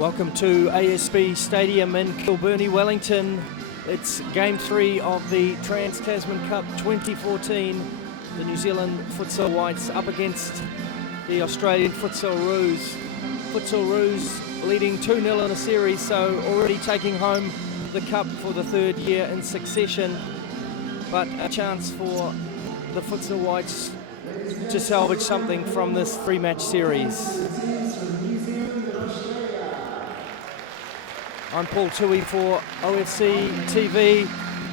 Welcome to ASB Stadium in Kilbirnie, Wellington. It's Game 3 of the Trans-Tasman Cup 2014. The New Zealand Futsal Whites up against the Australian Futsalroos. Futsalroos leading 2-0 in a series, so already taking home the cup for the third year in succession. But a chance for the Futsal Whites to salvage something from this three-match series. I'm Paul Tui for OFC TV,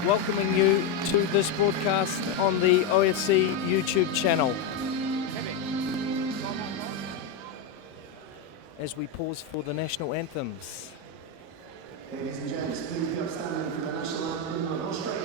welcoming you to this broadcast on the OFC YouTube channel. As we pause for the national anthems. Ladies and gents, please be upstanding for the national anthem of Australia.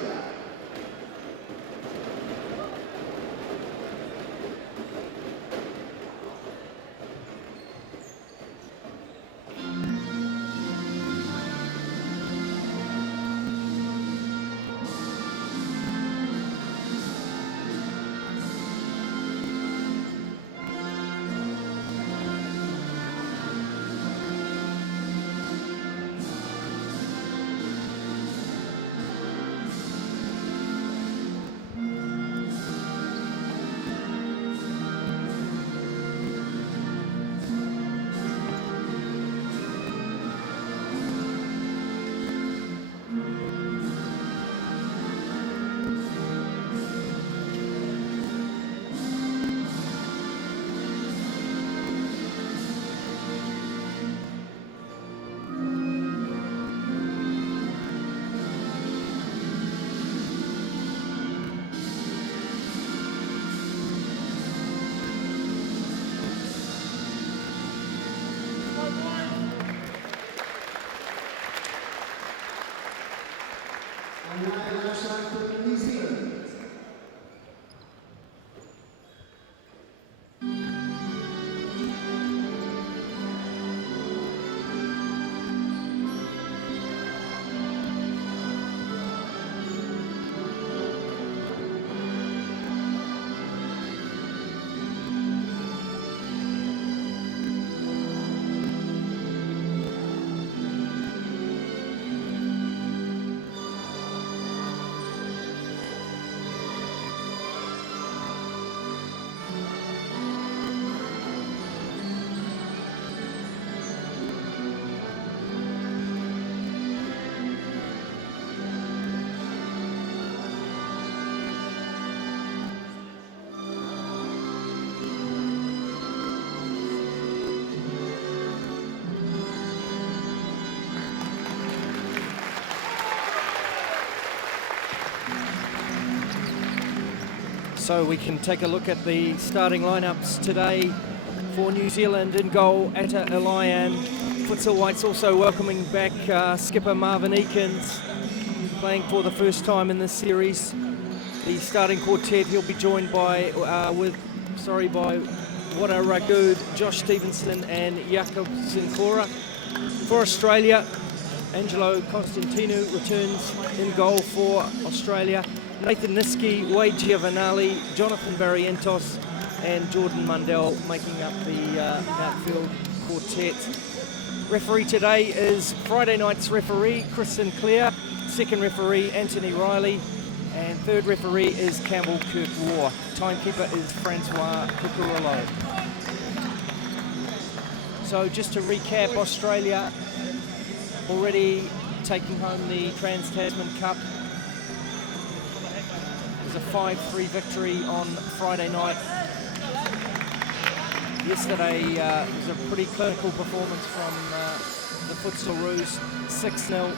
New Zealand. So we can take a look at the starting lineups today for New Zealand. In goal, Atta Elian. Futsal Whites also welcoming back skipper Marvin Eakins, playing for the first time in this series. The starting quartet, he'll be joined by Wada Ragood, Josh Stevenson and Jakob Sinclair. For Australia, Angelo Constantino returns in goal for Australia. Nathan Niski, Wade Giovanali, Jonathan Barrientos and Jordan Mundell making up the outfield quartet. Referee today is Friday night's referee, Chris Sinclair. Second referee, Anthony Riley. And third referee is Campbell Kirk War. Timekeeper is Francois Cucurillo. So just to recap, Australia already taking home the Trans-Tasman Cup. A 5-3 victory on Friday night. Yesterday was a pretty clinical performance from the Futsalroos, 6-0.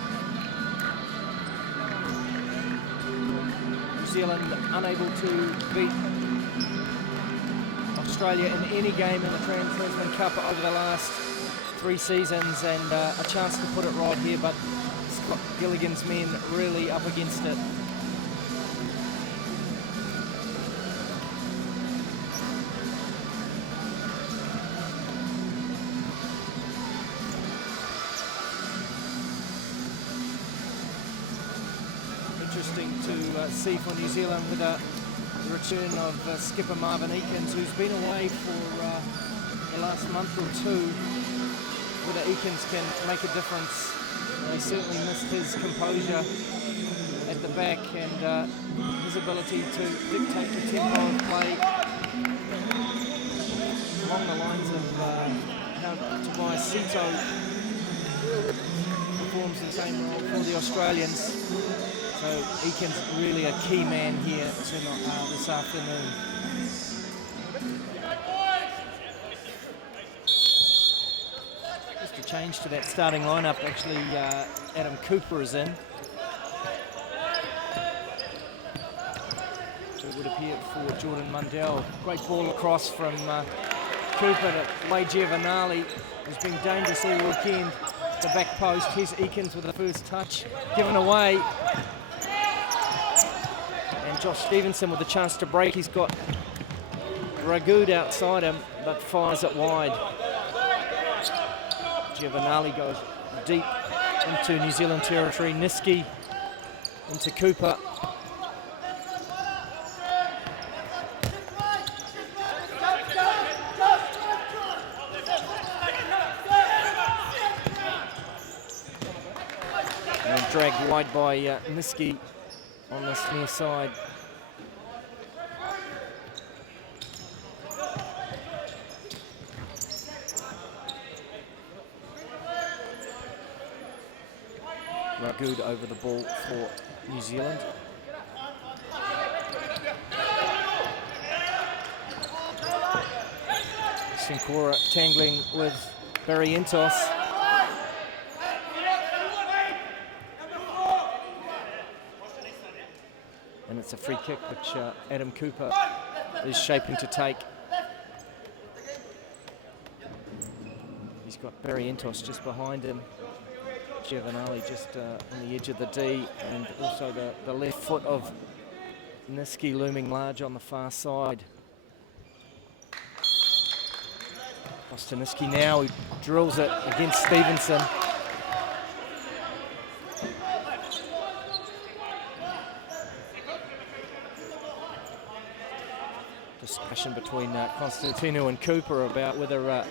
New Zealand unable to beat Australia in any game in the Trans-Tasman Cup over the last 3 seasons, and a chance to put it right here, but Scott Gilligan's men really up against it. Interesting to see for New Zealand with the return of skipper Marvin Eakins, who's been away for the last month or two. whether Eakins can make a difference. He certainly missed his composure at the back and his ability to dictate the tempo of play along the lines of how Tobias Sito performs the same role for the Australians. So Eakins really a key man here this afternoon. Just a change to that starting lineup. Actually, Adam Cooper is in. So it would appear for Jordan Mundell. Great ball across from Cooper to Wade Giovanali, who's been dangerous all weekend. The back post. Here's Eakins with the first touch, given away. And Josh Stevenson with a chance to break. He's got Ragood outside him, but fires it wide. Giovanali goes deep into New Zealand territory. Niski into Cooper. And dragged wide by Niski on this near side. Ragood over the ball for New Zealand. Sincora tangling with Barry Entos. And it's a free kick which Adam Cooper is shaping to take. He's got Barry Entos just behind him. Giovanali just on the edge of the D, and also the left foot of Niski looming large on the far side. Niski now, he drills it against Stevenson. Discussion between Constantino and Cooper about whether a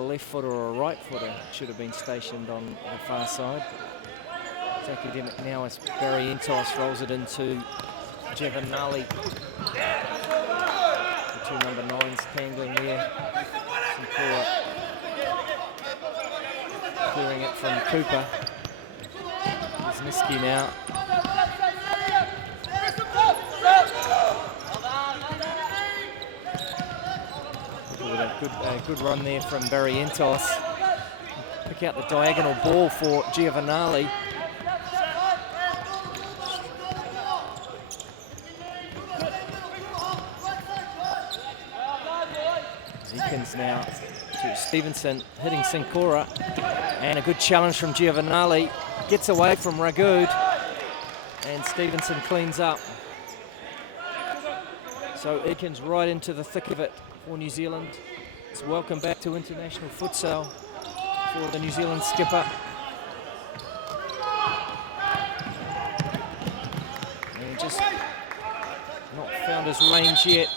left footer or a right footer should have been stationed on the far side. It's academic now as Barry Entos rolls it into Giovanali. The two number 9s tangling there. Sincora clearing it from Cooper. There's Niski now. With a good run there from Barry Entos. Pick out the diagonal ball for Giovanali. Eakins now to Stevenson, hitting Sincora. And a good challenge from Giovanali. Gets away from Ragood. And Stevenson cleans up. So Eakins right into the thick of it for New Zealand. It's welcome back to international futsal for the New Zealand skipper. And just not found his range yet.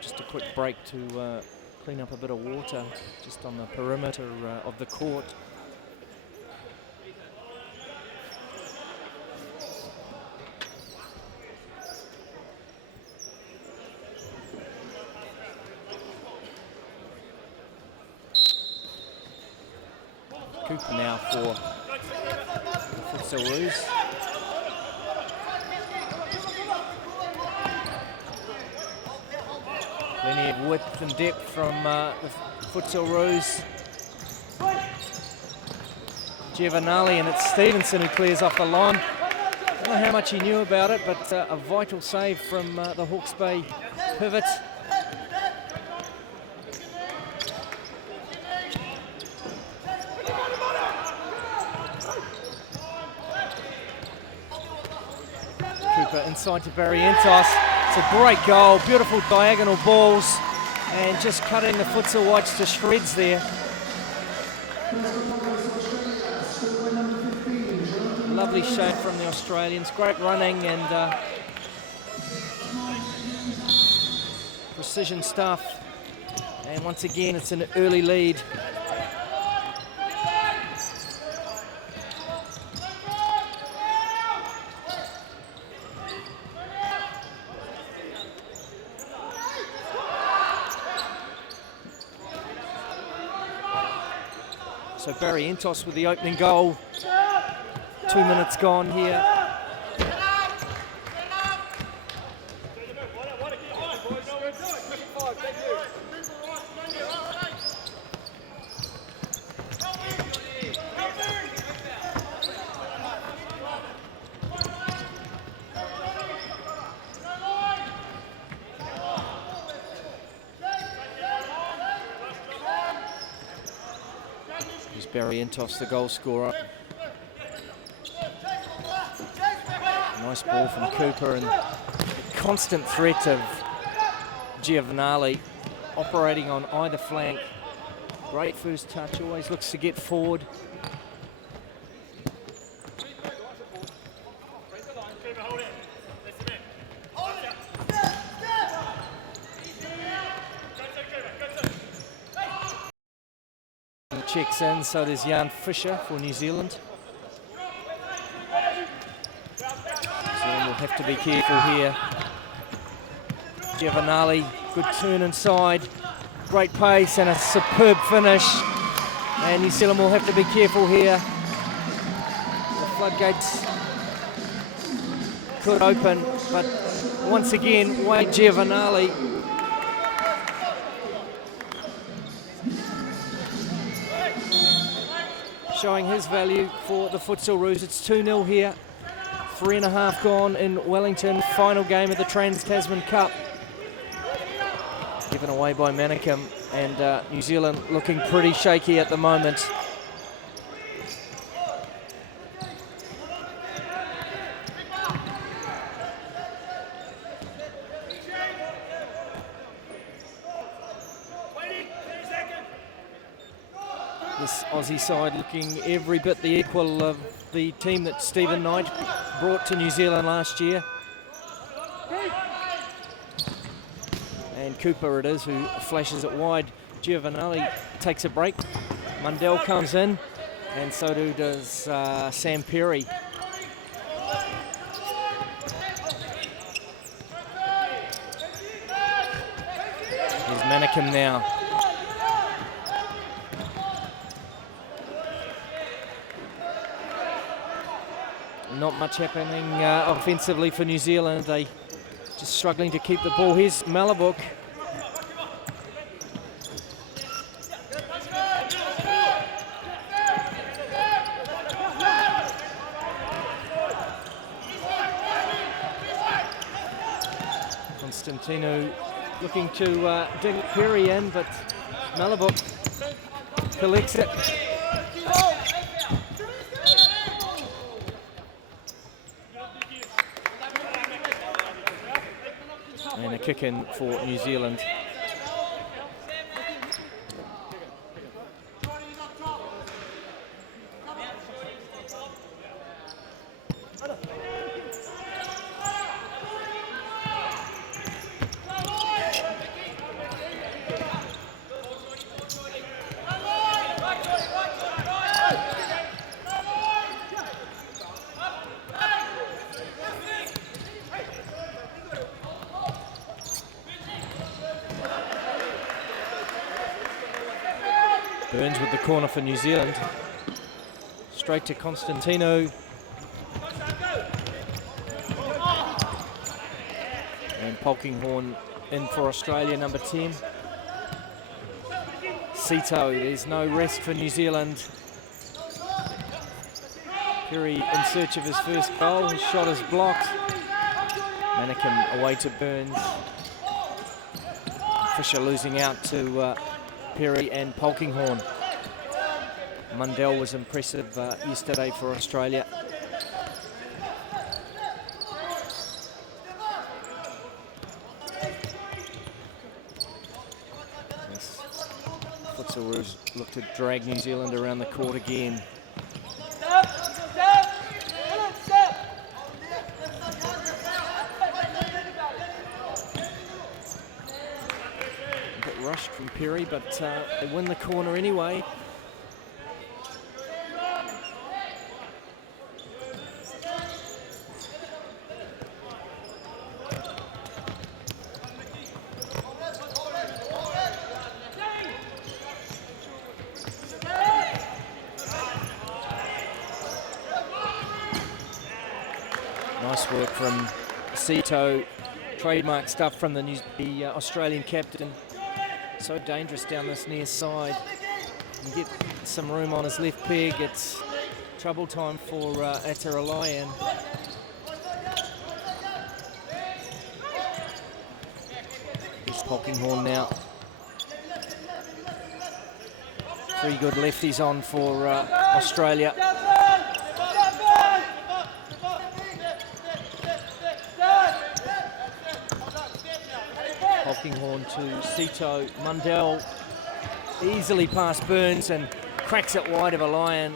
Just a quick break to clean up a bit of water just on the perimeter of the court. Cooper now for Futsalroos. Plenty of width and depth from the Futsalroos. Giovanali, and it's Stevenson who clears off the line. I don't know how much he knew about it, but a vital save from the Hawke's Bay pivot. Inside to Barry Entos. It's a great goal, beautiful diagonal balls, and just cutting the futsal whites to shreds there. Lovely shape from the Australians, great running, and precision stuff. And once again, it's an early lead. So Barry Entos with the opening goal. 2 minutes gone here. Barry Entos, the goal scorer. Nice ball from Cooper, and the constant threat of Giovanali operating on either flank. Great first touch, always looks to get forward. Checks in, so there's Jan Fisher for New Zealand. New Zealand will have to be careful here. Giovanali, good turn inside, great pace and a superb finish. And New Zealand will have to be careful here. The floodgates could open, but once again, Wade Giovanali showing his value for the Futsalroos. It's 2-0 here. 3.5 gone in Wellington. Final game of the Trans-Tasman Cup. Given away by Manicum, and New Zealand looking pretty shaky at the moment. This Aussie side looking every bit the equal of the team that Stephen Knight brought to New Zealand last year. And Cooper it is who flashes it wide. Giovanali takes a break. Mundell comes in, and so does Sam Perry. Here's Manicum now. Not much happening offensively for New Zealand. They just struggling to keep the ball. Here's Malabuk. Constantino looking to ding Perry in, but Malabuk collects it. And a kick in for New Zealand. Burns with the corner for New Zealand. Straight to Constantino. And Polkinghorne in for Australia, number 10. Sito, there's no rest for New Zealand. Perry in search of his first goal. His shot is blocked. Manicum away to Burns. Fisher losing out to Perry and Polkinghorne. Mundell was impressive yesterday for Australia. Yes. Futsalroos look to drag New Zealand around the court again. Waipiri, but they win the corner anyway. Nice work from Sito, trademark stuff from the Australian captain. So dangerous down this near side. You get some room on his left peg, it's trouble time for Ataralayan. He's Polkinghorne now. 3 good lefties on for Australia. Polkinghorne to Sito. Mundell easily past Burns and cracks it wide of a Lion.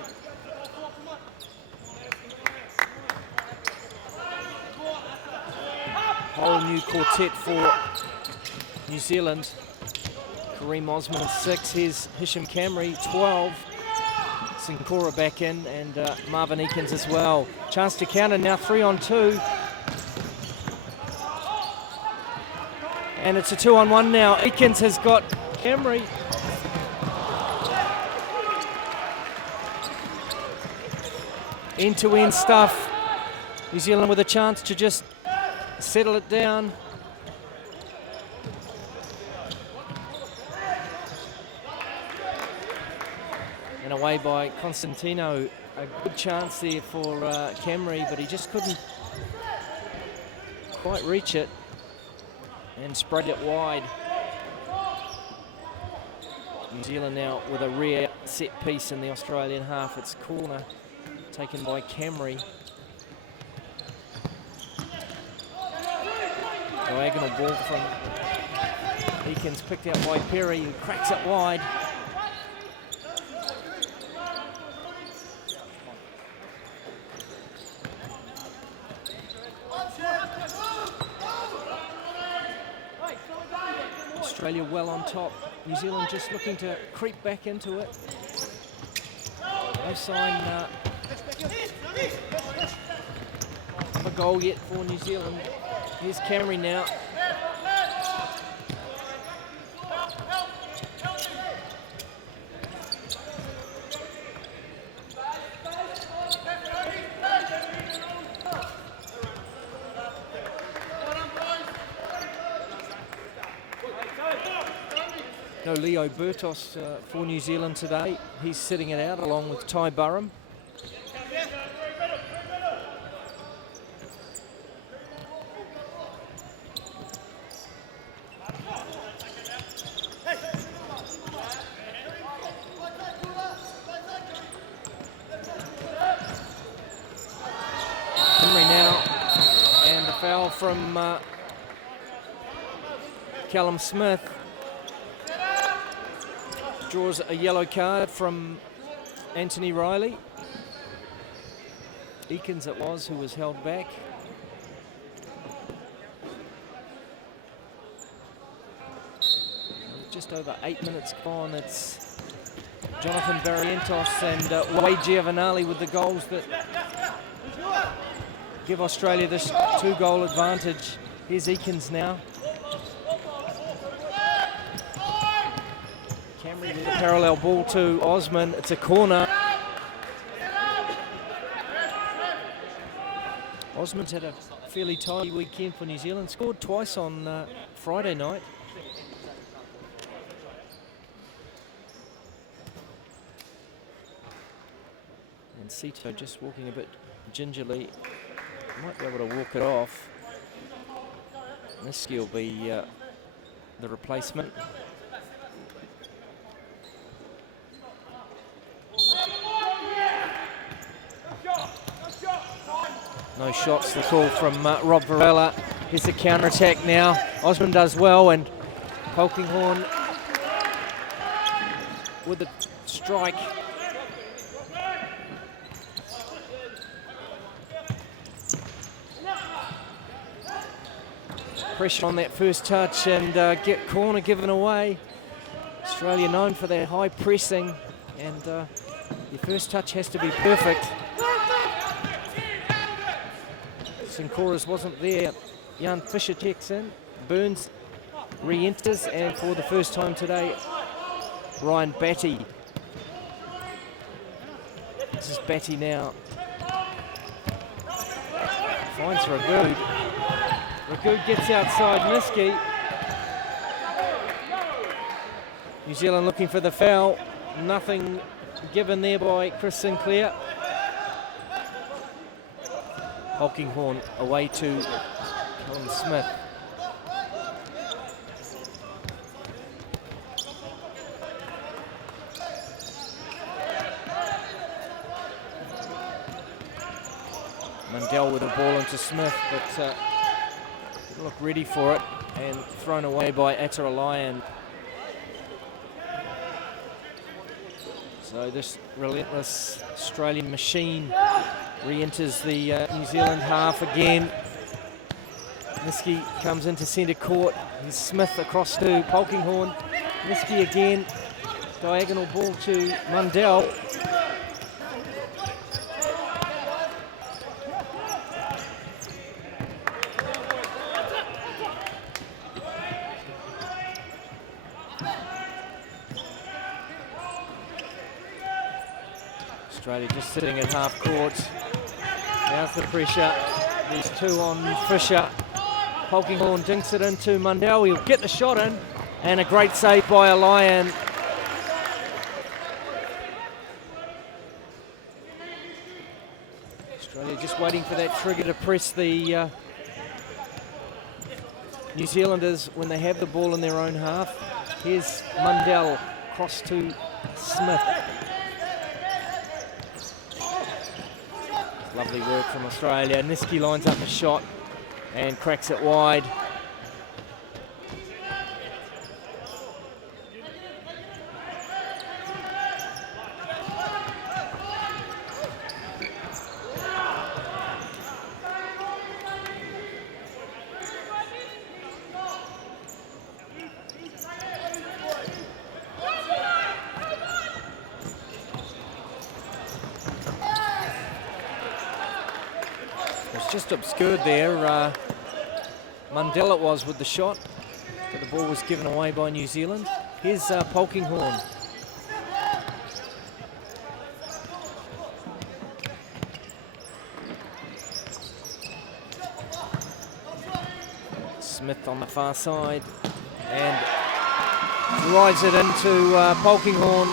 Whole new quartet for New Zealand. Kareem Osman 6, here's Hisham Camry 12. Sincora back in and Marvin Eakins as well. Chance to counter now, 3-on-2. And it's a 2-on-1 now. Eakins has got Camry. End-to-end stuff. New Zealand with a chance to just settle it down. And away by Constantino. A good chance there for Camry, but he just couldn't quite reach it and spread it wide. New Zealand now with a rare set piece in the Australian half. It's corner taken by Camry. Diagonal ball from Eakins, picked out by Perry, who cracks it wide. Australia well on top. New Zealand just looking to creep back into it. No sign of a goal yet for New Zealand. Here's Camry now. No Leo Bertos for New Zealand today. He's sitting it out along with Ty Burham. Henry now, and a foul from Callum Smith. Draws a yellow card from Anthony Riley. Eakins it was who was held back. Just over 8 minutes gone. It's Jonathan Barrientos and Wade Giovanali with the goals that give Australia this 2-goal advantage. Here's Eakins now. Camry with a parallel ball to Osman. It's a corner. Osman's had a fairly tidy weekend for New Zealand. Scored twice on Friday night. And Sito just walking a bit gingerly. Might be able to walk it off. This will be the replacement. No shots, the call from Rob Varela. Here's the counter-attack now. Osman does well, and Polkinghorne with the strike. Pressure on that first touch and get corner given away. Australia known for their high pressing, and your first touch has to be perfect. Sinkoras wasn't there. Jan Fisher checks in. Burns re-enters, and for the first time today, Ryan Batty. This is Batty now. Finds Ragood. Ragood gets outside Niski. New Zealand looking for the foul. Nothing given there by Chris Sinclair. Polkinghorne away to Colin Smith. Mundell with the ball into Smith, but didn't look ready for it, and thrown away by Ataralayan. So this relentless Australian machine re-enters the New Zealand half again. Niski comes into centre court. Here's Smith across to Polkinghorne. Niski again. Diagonal ball to Mundell. Australia just sitting at half court. Now's the pressure. There's two on Fisher. Polkinghorne dinks it into Mundell. He'll get the shot in, and a great save by a Lion. Australia just waiting for that trigger to press the New Zealanders when they have the ball in their own half. Here's Mundell, cross to Smith. Lovely work from Australia. Niski lines up a shot and cracks it wide. Just obscured there. Mundell it was with the shot, but the ball was given away by New Zealand. Here's Polkinghorne. Smith on the far side and drives it into Polkinghorne.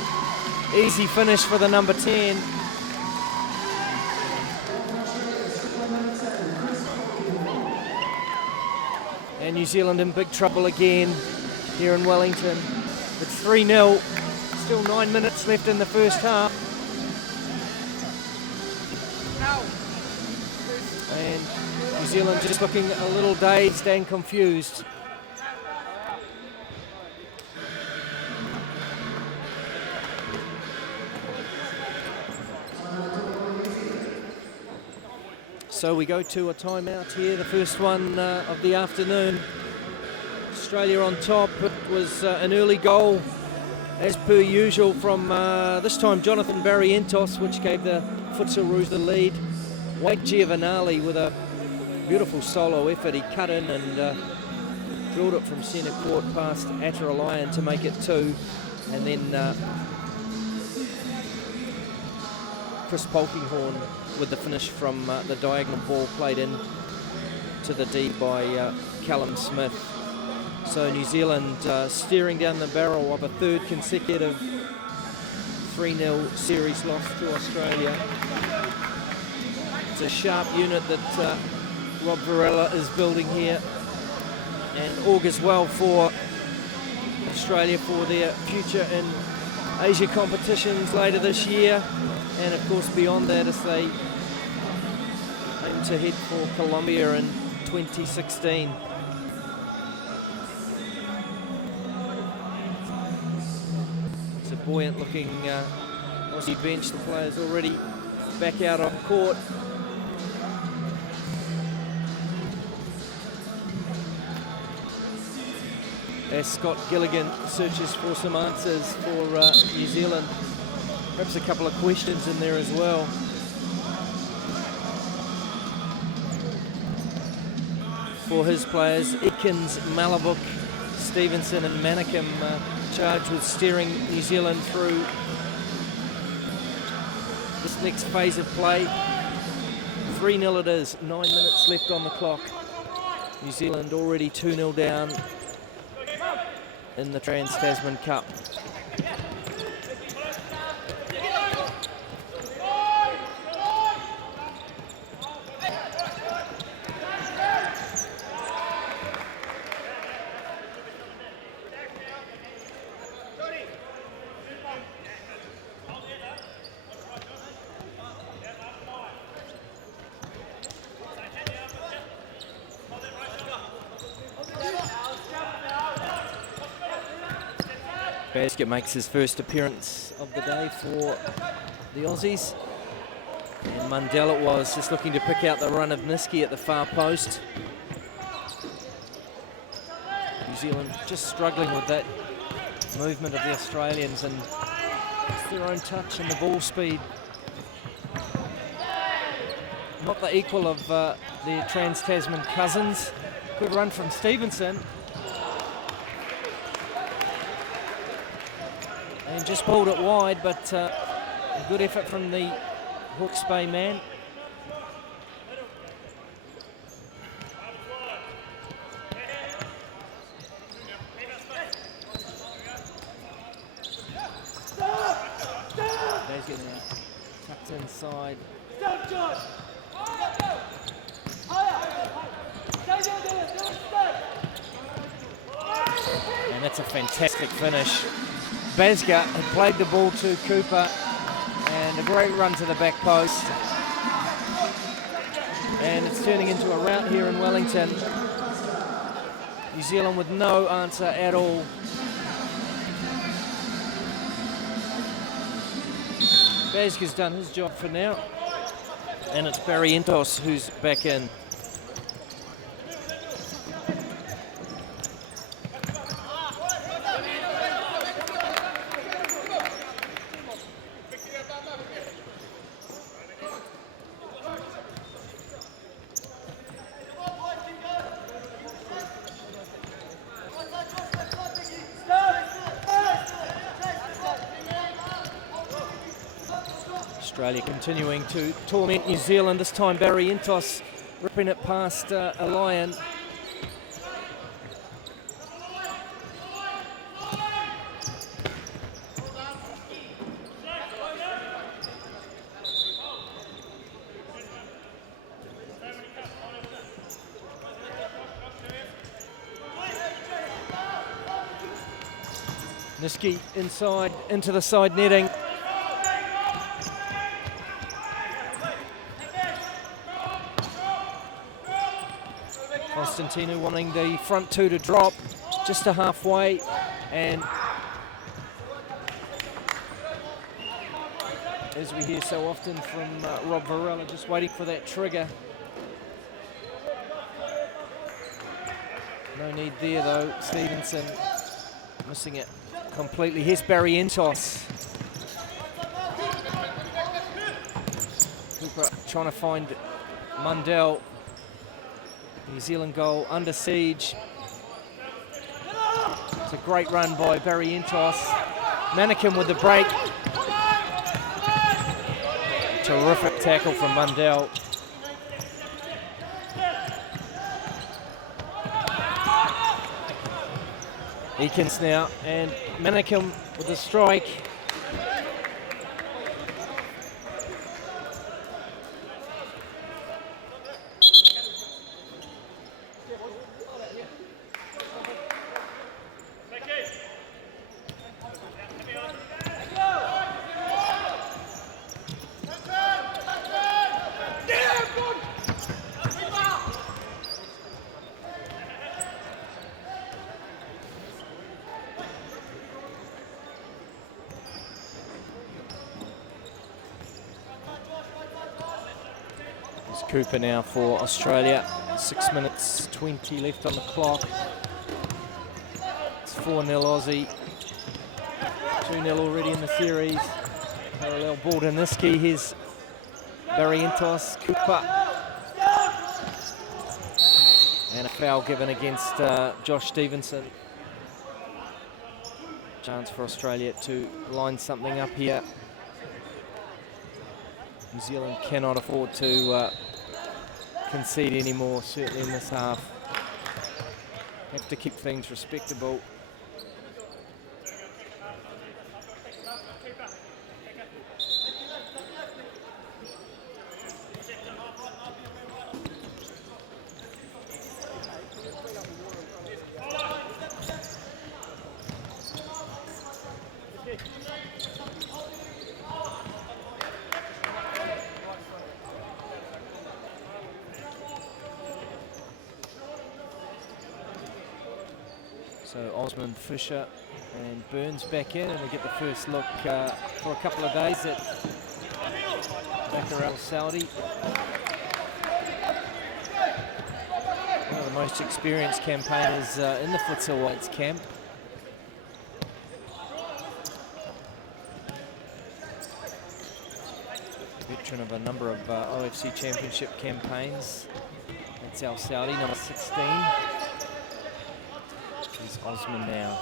Easy finish for the number 10. And New Zealand in big trouble again here in Wellington. It's 3-0, still 9 minutes left in the first half. And New Zealand just looking a little dazed and confused. So we go to a timeout here, the first one of the afternoon. Australia on top. It was an early goal, as per usual, from this time Jonathan Barrientos, which gave the Futsalroos the lead. Wade Giovanali with a beautiful solo effort. He cut in and drilled it from centre court past Ataralayan to make it 2. And then Chris Polkinghorne with the finish from the diagonal ball played in to the D by Callum Smith. So New Zealand steering down the barrel of a third consecutive 3-0 series loss to Australia. It's a sharp unit that Rob Varela is building here, and augurs well for Australia for their future in Asia competitions later this year, and of course beyond that as they aim to head for Colombia in 2016. It's a buoyant looking Aussie bench. The players already back out on court. as Scott Gilligan searches for some answers for New Zealand. Perhaps a couple of questions in there as well. For his players, Ekins, Malabuk, Stevenson and Manikim charged with steering New Zealand through this next phase of play. 3-0 it is, 9 minutes left on the clock. New Zealand already 2-0 down in the Trans-Tasman Cup. Basket makes his first appearance of the day for the Aussies. And Mundell it was, just looking to pick out the run of Niski at the far post. New Zealand just struggling with that movement of the Australians and their own touch and the ball speed. Not the equal of the Trans-Tasman cousins. Good run from Stevenson. And just pulled it wide, but a good effort from the Hawke's Bay man. There's getting tucked inside. And that's a fantastic finish. Basga had played the ball to Cooper, and a great run to the back post. And it's turning into a rout here in Wellington. New Zealand with no answer at all. Basga's done his job for now, and it's Barry Entos who's back in. Australia continuing to torment New Zealand. This time Barry Entos ripping it past a Lion. Niski inside into the side netting. Constantino wanting the front two to drop just to halfway, and as we hear so often from Rob Varela, just waiting for that trigger. No need there though. Stevenson missing it completely. Here's Barry Entos. Cooper trying to find Mundell. New Zealand goal under siege. It's a great run by Barry Entos. Manikim with the break. Terrific tackle from Mundell. Ekins now, and Manikim with the strike. Cooper now for Australia. 6 minutes 20 left on the clock. It's 4-0 Aussie. 2-0 already in the series. Parallel ball to Niski. Here's Barrientos, Cooper. And a foul given against Josh Stevenson. Chance for Australia to line something up here. New Zealand cannot afford to concede anymore, certainly in this half. Have to keep things respectable. So Osman, Fisher and Burns back in, and we get the first look for a couple of days at Bakar Saudi. One of the most experienced campaigners in the futsal weights camp. Veteran of a number of OFC Championship campaigns. That's Al Saudi, number 16. Here's Osman now.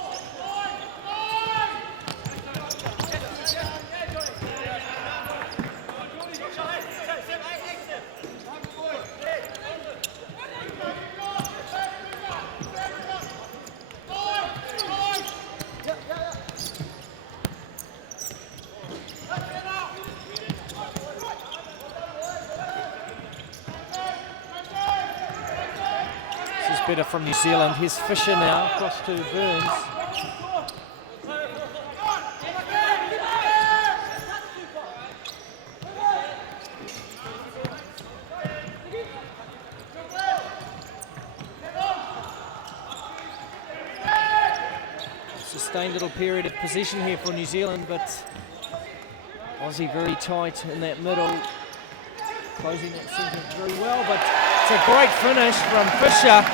Better from New Zealand. Here's Fisher now, across to Burns. Sustained little period of possession here for New Zealand, but Aussie very tight in that middle. Closing that sentence very well, but it's a great finish from Fisher.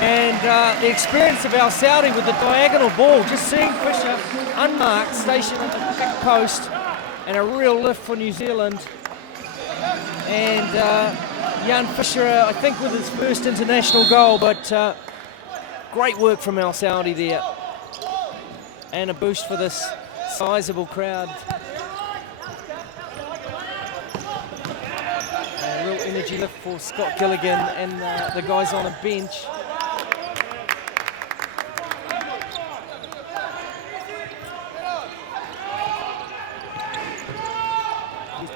And the experience of Al Saudi with the diagonal ball, just seeing Fisher unmarked, stationed at the back post, and a real lift for New Zealand. And Jan Fisher, I think, with his first international goal, but great work from Al Saudi there. And a boost for this sizable crowd. And a real energy lift for Scott Gilligan and the guys on the bench.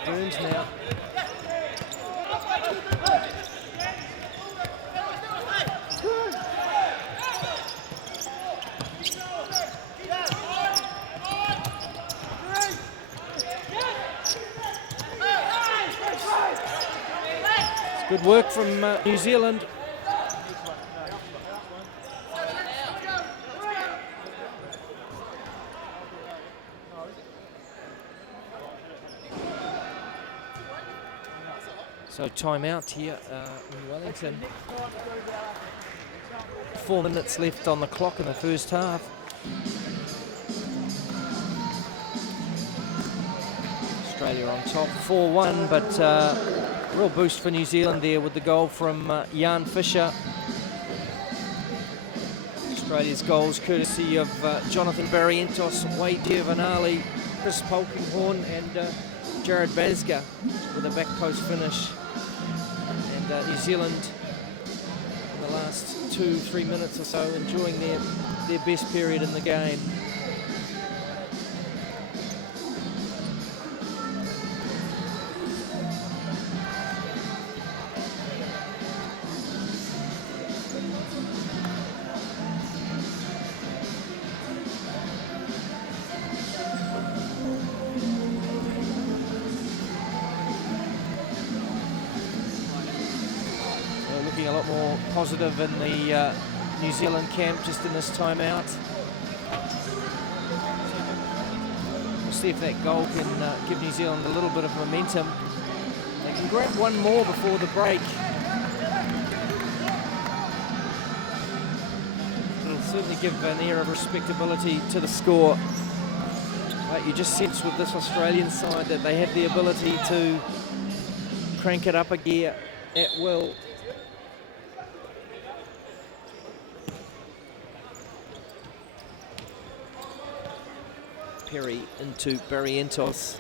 Burns now. It's good work from New Zealand. So timeout here in Wellington. 4 minutes left on the clock in the first half. Australia on top, 4-1, but real boost for New Zealand there with the goal from Jan Fisher. Australia's goals courtesy of Jonathan Barrientos, Wade Giovanali, Chris Polkinghorn and Jared Basga with a back post finish. And New Zealand in the last 2-3 minutes or so enjoying their best period in the game. A lot more positive in the New Zealand camp just in this timeout. We'll see if that goal can give New Zealand a little bit of momentum. They can grab one more before the break. Little certainly give an air of respectability to the score. But you just sense with this Australian side that they have the ability to crank it up a gear at will. Perry into Barrientos.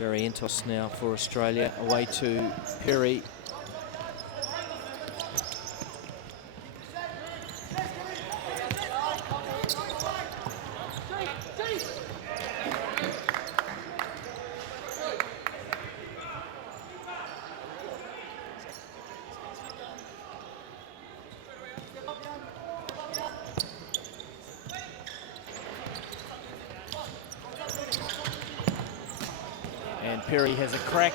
Barrientos now for Australia, away to Perry. And Perry has a crack,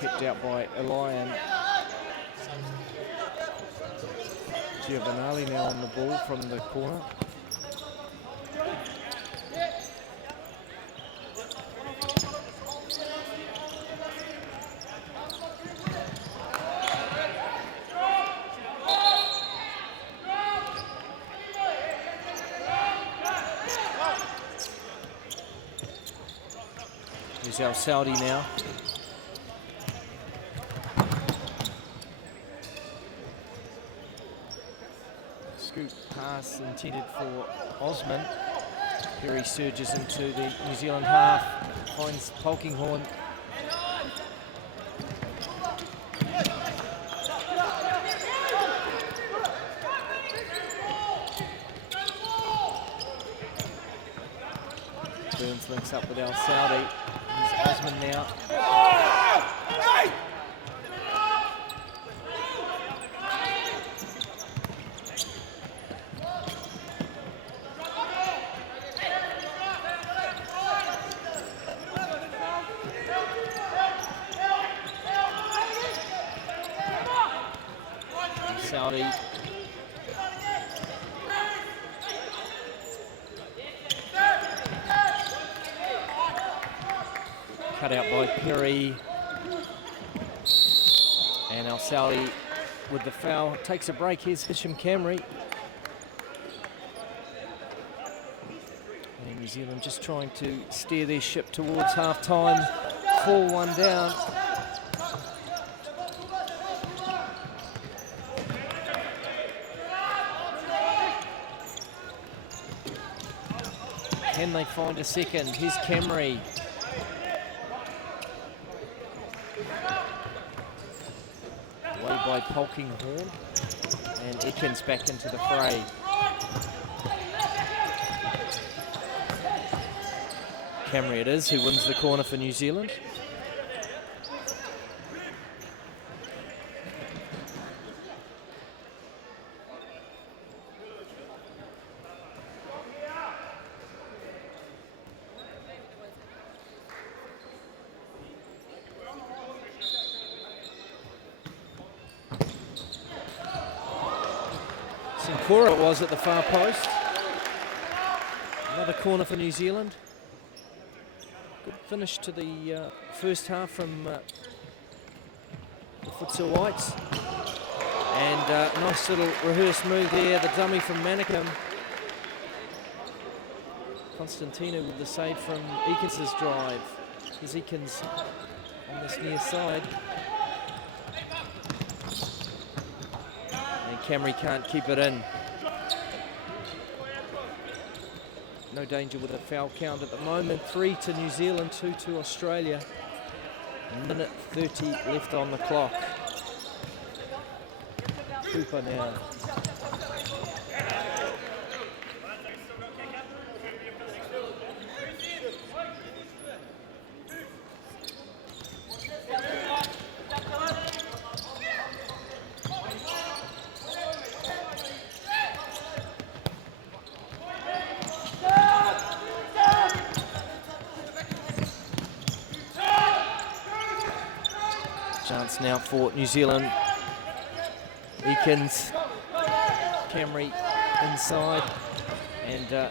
kept out by Elian. Giovanelli now on the ball from the corner. Here's El Saudi now. Scoop pass intended for Osman. Perry surges into the New Zealand half, finds Polkinghorne. Burns links up with El Saudi. Osman now. Saudi. Cut out by Perry. And El Saudi with the foul. Takes a break. Here's Hisham Camry. And New Zealand just trying to steer their ship towards half-time. 4-1 down. Can they find a second? Here's Camry. Away by Polkinghorne. And Ekins back into the fray. Camry it is, who wins the corner for New Zealand. Sincora it was at the far post. Another corner for New Zealand. Good finish to the first half from the Futsal Whites. And nice little rehearsed move there, the dummy from Manicum. Constantino with the save from Ekins' drive. Here's Ekins on this near side. And Camry can't keep it in. No danger with a foul count at the moment. 3 to New Zealand, 2 to Australia. Minute 30 left on the clock. Cooper now. chance now for New Zealand. Eakins, Camry inside, and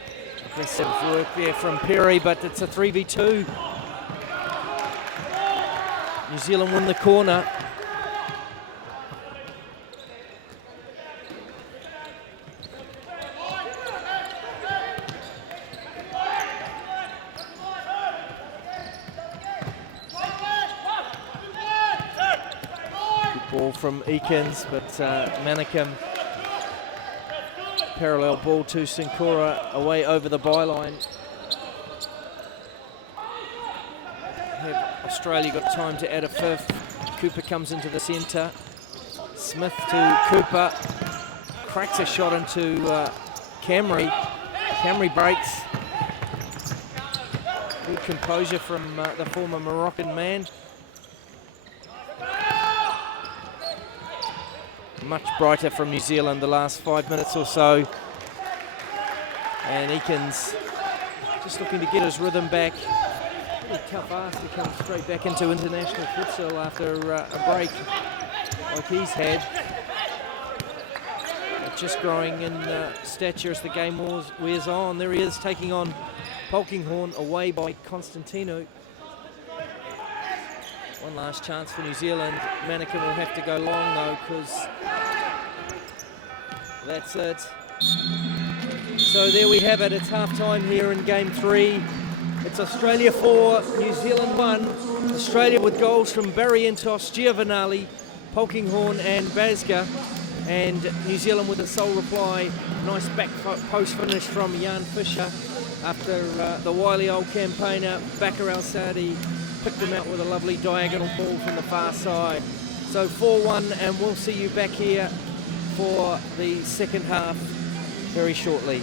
aggressive work there from Perry, but it's a 3v2. New Zealand win the corner. Ball from Eakins, but Manicum, parallel ball to Sincora, away over the byline. Have Australia got time to add a fifth? Cooper comes into the centre. Smith to Cooper, cracks a shot into Camry. Camry breaks. Good composure from the former Moroccan man. Much brighter from New Zealand the last 5 minutes or so. And Eakins just looking to get his rhythm back. Pretty tough ask to come straight back into international futsal after a break like he's had. But just growing in stature as the game wears on. There he is, taking on Polkinghorne, away by Constantino. One last chance for New Zealand. Manicum will have to go long though, because that's it. So there we have it. It's half-time here in Game 3. It's Australia 4, New Zealand 1. Australia with goals from Barrientos, Giovanali, Polkinghorne and Basga. And New Zealand with a sole reply. Nice back post finish from Jan Fischer after the wily old campaigner, Bakar Al-Sadi, picked him out with a lovely diagonal ball from the far side. So 4-1, and we'll see you back here for the second half very shortly.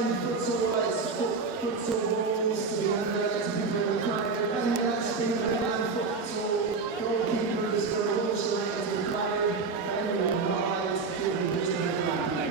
assigned futsal rights, Futsalroos to be handed to people required, and that's been futsal goalkeepers for a coach line as required, and anyone not allowed to give them just a bit of people.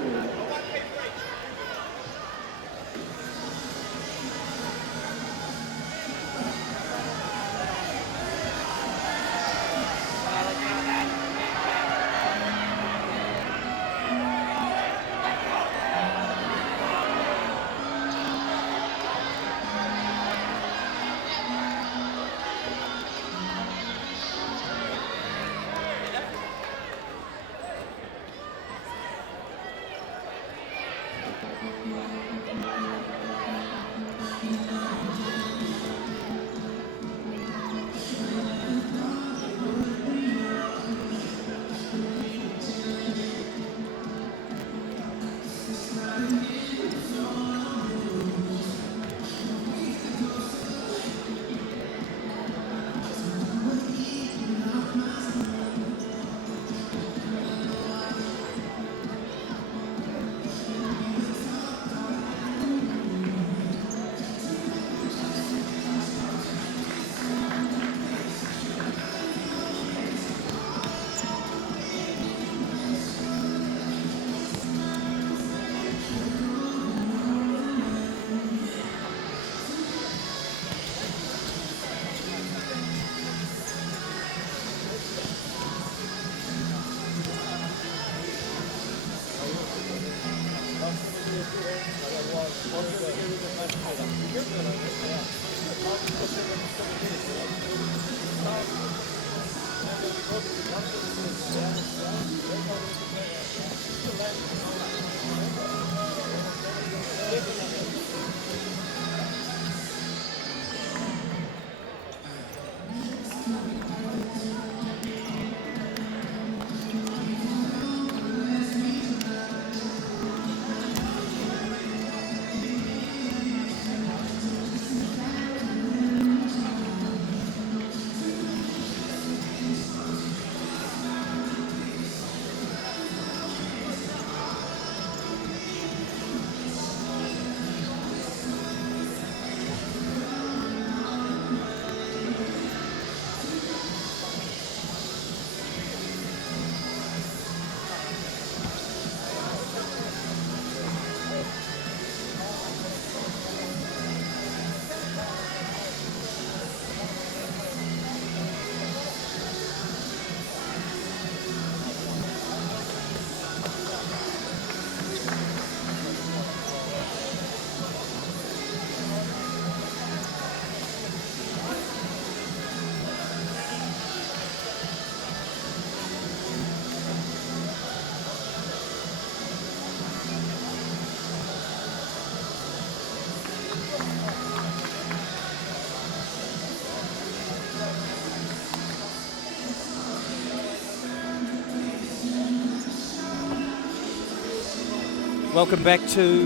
Welcome back to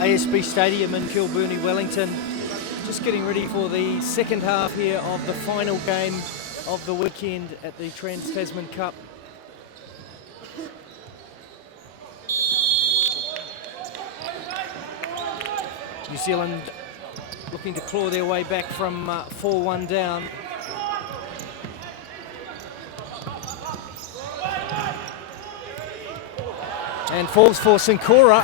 ASB Stadium in Kilbirnie, Wellington. Just getting ready for the second half here of the final game of the weekend at the Trans-Tasman Cup. New Zealand looking to claw their way back from 4-1 down. And falls for Sincora.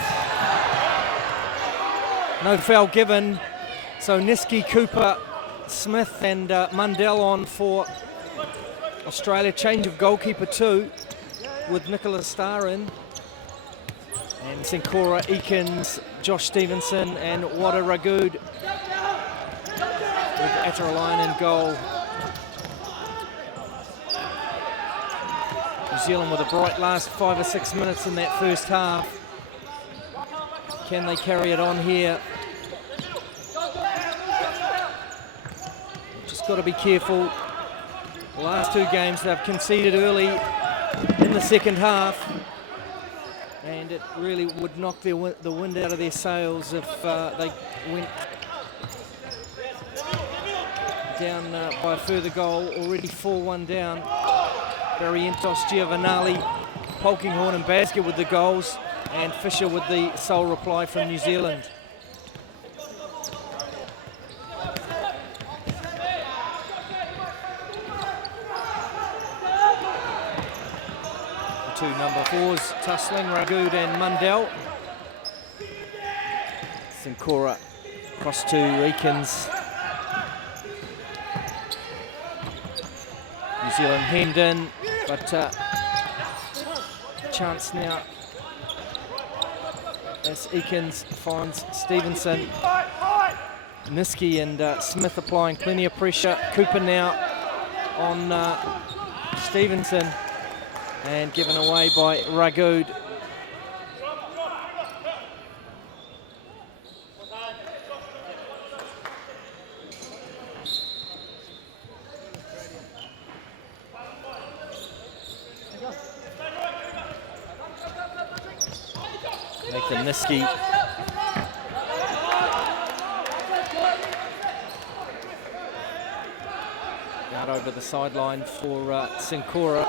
No foul given. So Niski, Cooper, Smith and Mundell on for Australia. Change of goalkeeper too, with Nicholas Starr in. And Sincora, Eakins, Josh Stevenson and Wada Ragood with Atterline in goal. New Zealand with a bright last 5 or 6 minutes in that first half. Can they carry it on here? Just got to be careful. The last two games they've conceded early in the second half, and it really would knock the wind out of their sails if they went down by a further goal. Already 4-1 down. Barrientos, Giovanali, Polkinghorn and Basket with the goals, and Fisher with the sole reply from New Zealand. two number 4s, tussling, Ragood and Mundell. Sincora across to Eakins. New Zealand hemmed in, but chance now as Eakins finds Stevenson. Niski and Smith applying plenty of pressure. Cooper now on Stevenson and given away by Ragood. Nathan Niski. Out over the sideline for Sincora.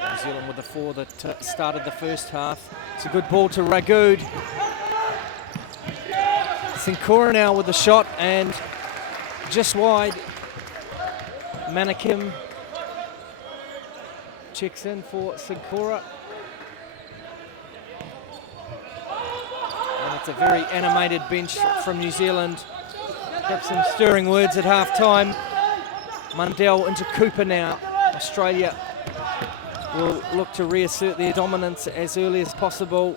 New Zealand with the 4 that started the first half. It's a good ball to Ragood. Sincora now with the shot and just wide. Manakim checks in for Sincora. And it's a very animated bench from New Zealand. Perhaps some stirring words at half-time. Mundell into Cooper now. Australia will look to reassert their dominance as early as possible.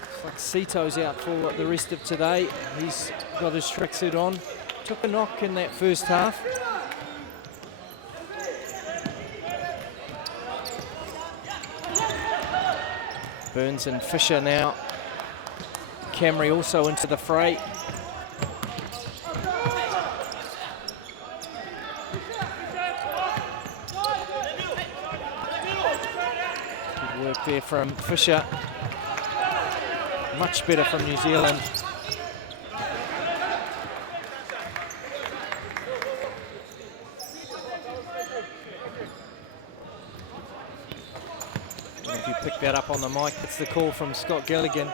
Looks like Sito's out for the rest of today. He's got his tracksuit on. Took a knock in that first half. Burns and Fisher now. Camry also into the fray. Good work there from Fisher. Much better from New Zealand. If you pick that up on the mic, it's the call from Scott Gilligan.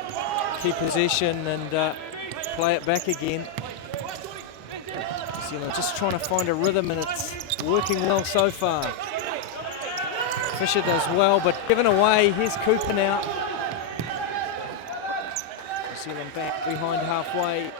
Keep possession and play it back again. New Zealand just trying to find a rhythm and it's working well so far. Fisher does well, but given away. Here's Cooper now. New Zealand back behind halfway.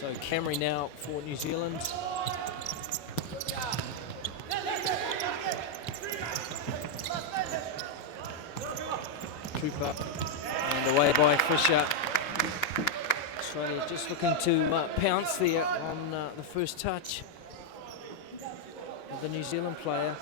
So Camry now for New Zealand. Cooper and away by Fisher. Australia just looking to pounce there on the first touch of the New Zealand player.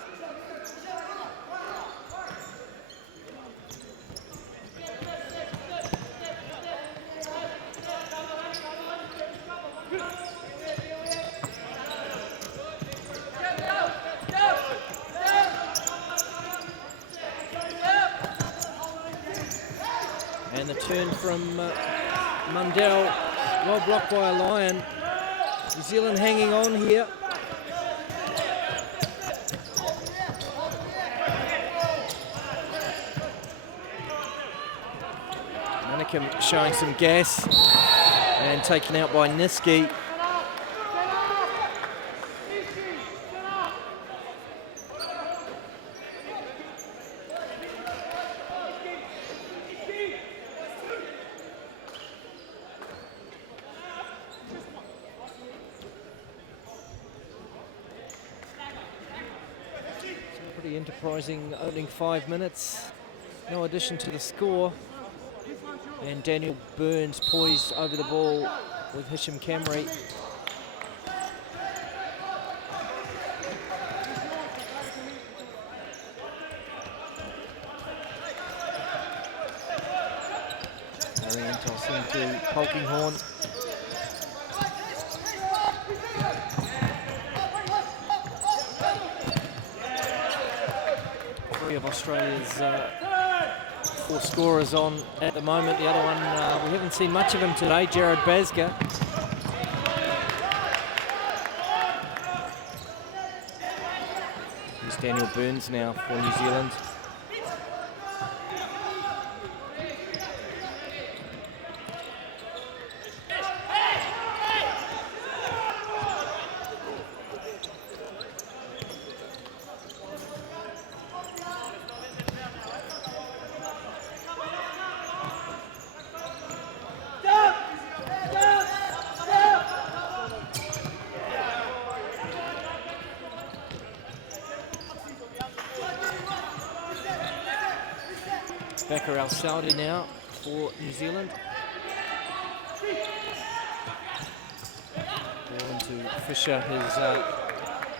And the turn from Mundell, well blocked by a Lion. New Zealand hanging on here. Manicum showing some gas and taken out by Niski. Pretty enterprising opening 5 minutes. No addition to the score. And Daniel Burns poised over the ball with Hisham Camry. Arientos into Polkinghorne. Of Australia's 4 scorers on at the moment. The other one, we haven't seen much of him today, Jared Basga. Here's Daniel Burns now for New Zealand. Becker Al-Saudi now for New Zealand. Ball into Fisher, his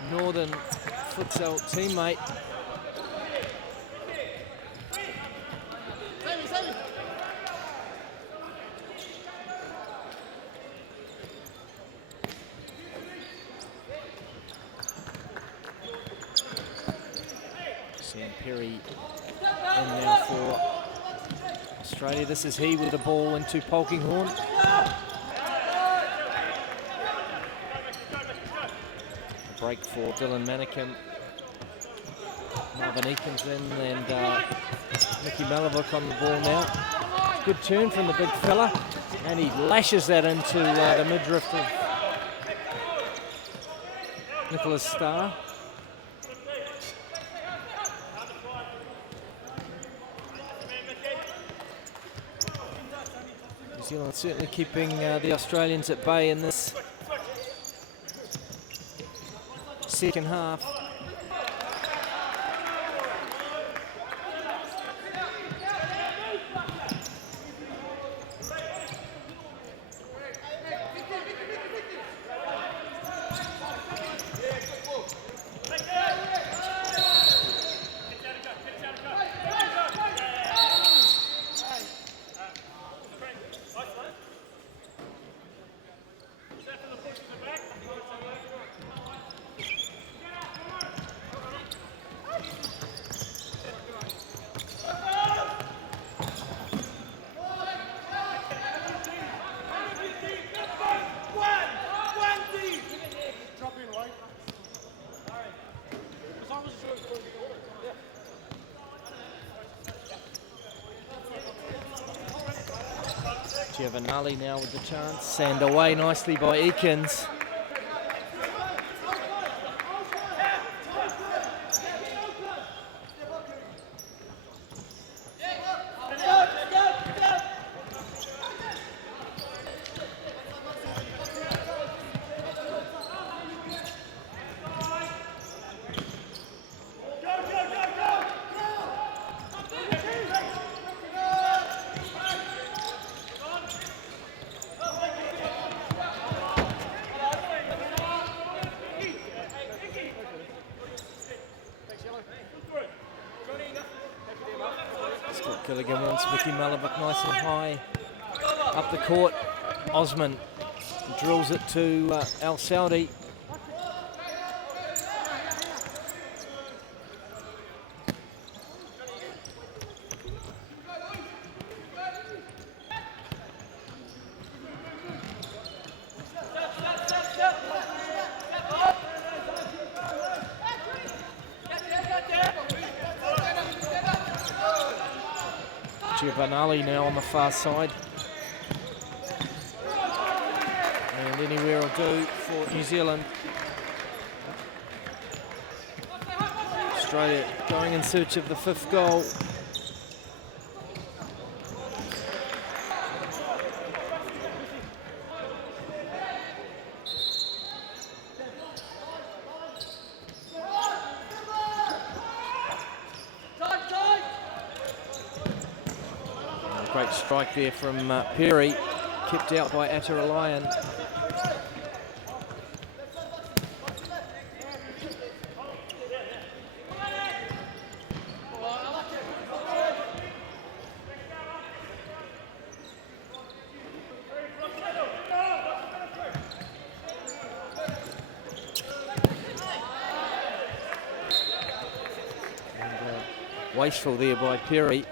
Northern futsal teammate. Sam Perry in now for Australia. This is he with the ball into Polkinghorne. Break for Dylan Manicum. Marvin Eakins in and Mickey Malavook on the ball now. Good turn from the big fella, and he lashes that into the midriff of Nicholas Starr. New Zealand certainly keeping the Australians at bay in this second half. Giovanelli now with the chance, and away nicely by Eakins. Gilligan wants Mickey Malavook nice and high up the court. Osman drills it to Al-Saudi. Giovanni now on the far side. And anywhere will do for New Zealand. Australia going in search of the 5th goal. Great strike there from Perry, kept out by Ataralayan. Wasteful there by Perry.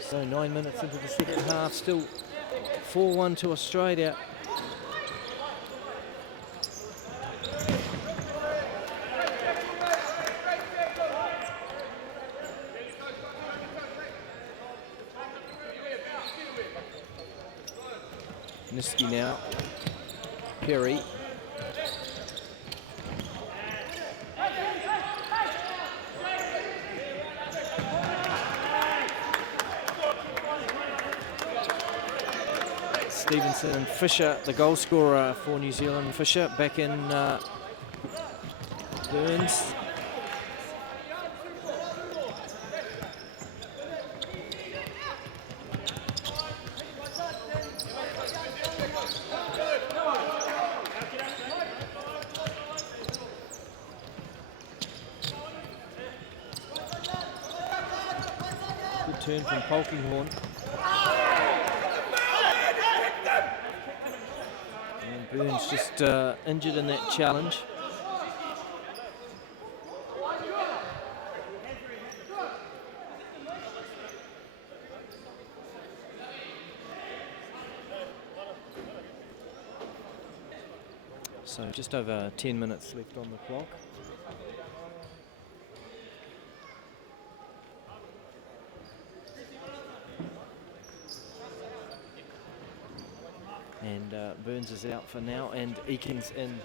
So 9 minutes into the second half, still 4-1 to Australia. Niski now, Perry. Stevenson and Fisher, the goal scorer for New Zealand. Fisher back in Burns. Good turn from Polkinghorn. Burns just injured in that challenge. So just over 10 minutes left on the clock. And Burns is out for now, and Eakins in.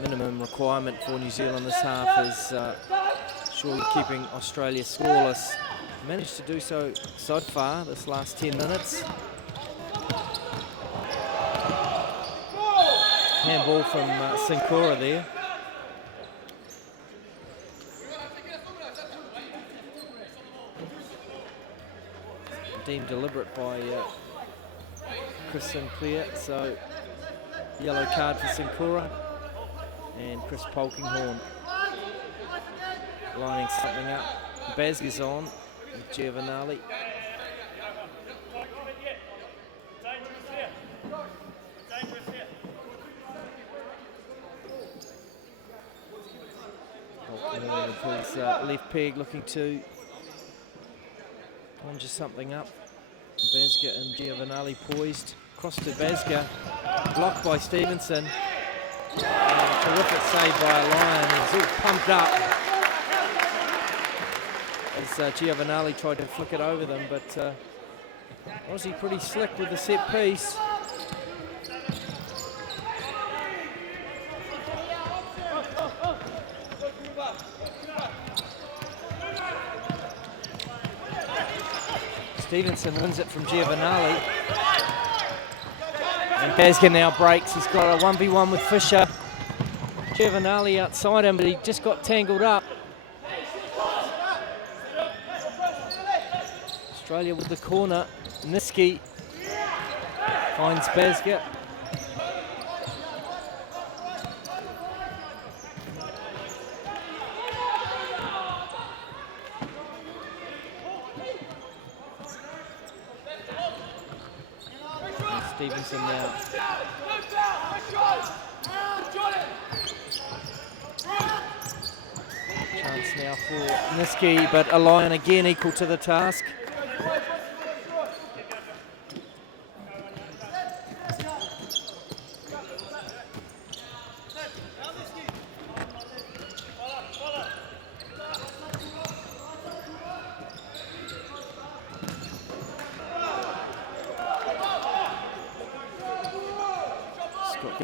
Minimum requirement for New Zealand this half is surely keeping Australia scoreless. Managed to do so far this last 10 minutes. Handball from Sincora there. Deemed deliberate by Chris Sinclair, so yellow card for Sincora, and Chris Polkinghorn lining something up. Bazga's on with Giovanni. Polkinghorn with his left peg looking to conjure something up. Bazga and Giovanni poised. Cross to Bazga. Blocked by Stevenson. Terrific save by a Lion. He's all pumped up as Giovanni tried to flick it over them, but Aussie pretty slick with the set piece. Stevenson wins it from Giovanni. And Bazga now breaks. He's got a 1v1 with Fisher. Giovanni outside him, but he just got tangled up. Australia with the corner. Niski finds Bazga. Stevenson now. Chance now for Niski, but a Lion again equal to the task.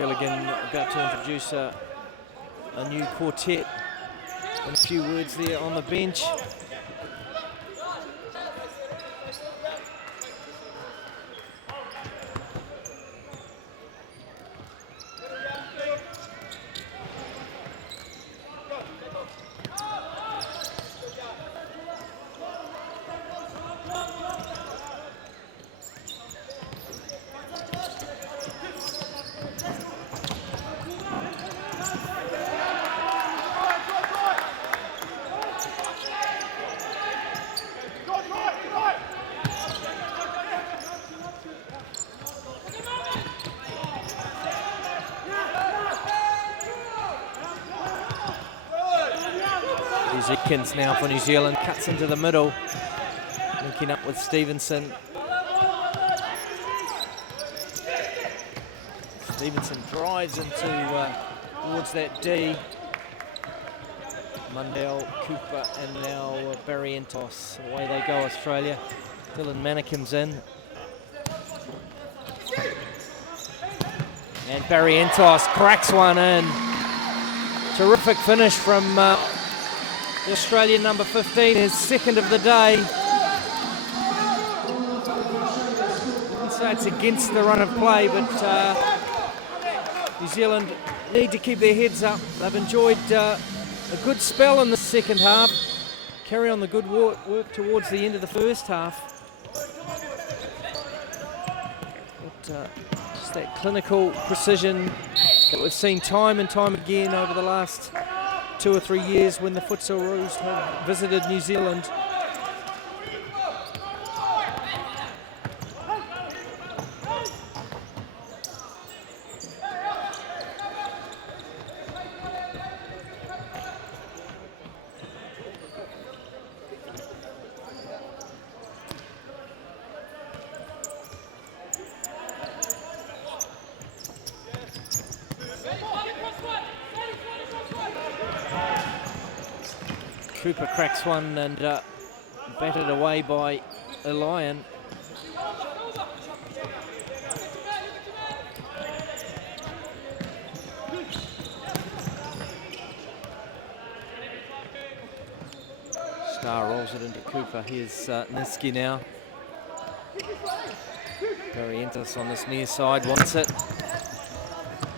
Gilligan about to introduce a new quartet, and a few words there on the bench. Zekins now for New Zealand, cuts into the middle, linking up with Stevenson. Stevenson drives into towards that D. Mundell, Cooper, and now Barrientos. Away they go, Australia. Dylan Manikim's in. And Barrientos cracks one in. Terrific finish from the Australian number 15, his second of the day. So it's against the run of play, but New Zealand need to keep their heads up. They've enjoyed a good spell in the second half. Carry on the good work towards the end of the first half. But just that clinical precision that we've seen time and time again over the last 2 or 3 years when the Futsalroos have visited New Zealand. Cooper cracks one and batted away by Elian. Star rolls it into Cooper. Here's Niski now. Barrientos on this near side wants it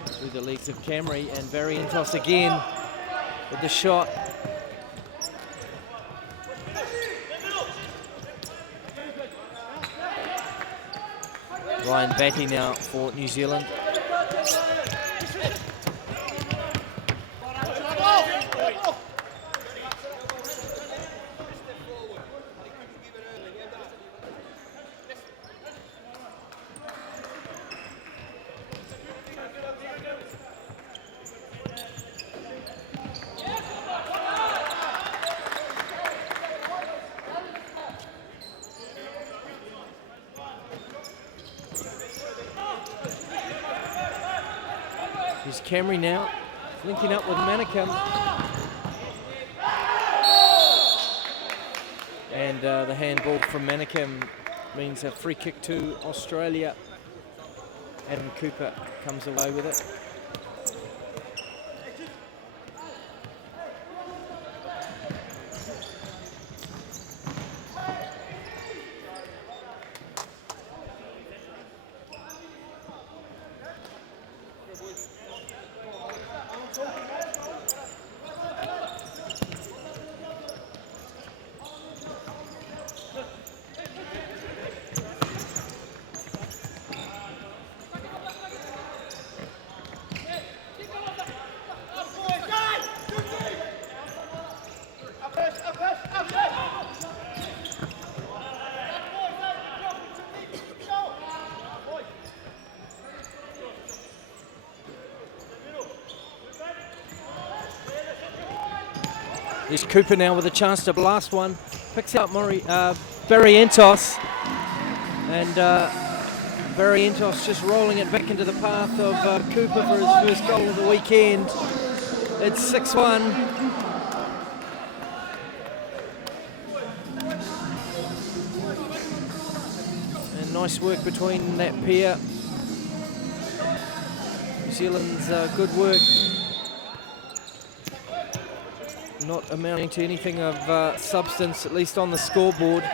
through the legs of Camry, and Barrientos again with the shot. Ryan Batty now for New Zealand. Here's Camry now, linking up with Manikim. And the handball from Manikim means a free kick to Australia. Adam Cooper comes away with it. Here's Cooper now with a chance to blast one. Picks out Barrientos. And Barrientos just rolling it back into the path of Cooper for his first goal of the weekend. It's 6-1. And nice work between that pair. New Zealand's good work not amounting to anything of substance, at least on the scoreboard.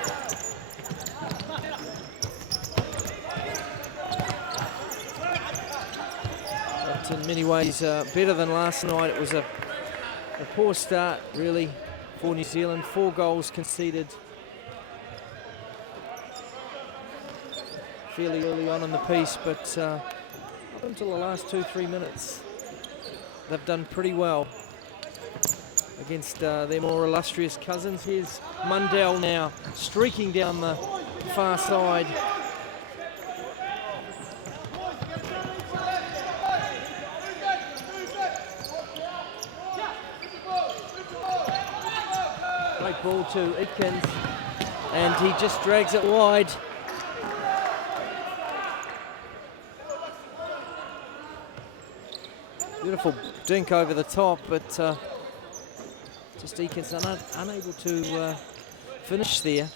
But in many ways better than last night. It was a poor start, really, for New Zealand. 4 goals conceded fairly early on in the piece, but up until the last 2-3 minutes, they've done pretty well against their more illustrious cousins. Here's Mundell now, streaking down the far side. Great ball to Itkins, and he just drags it wide. Beautiful dink over the top, but just Eakins unable to finish there.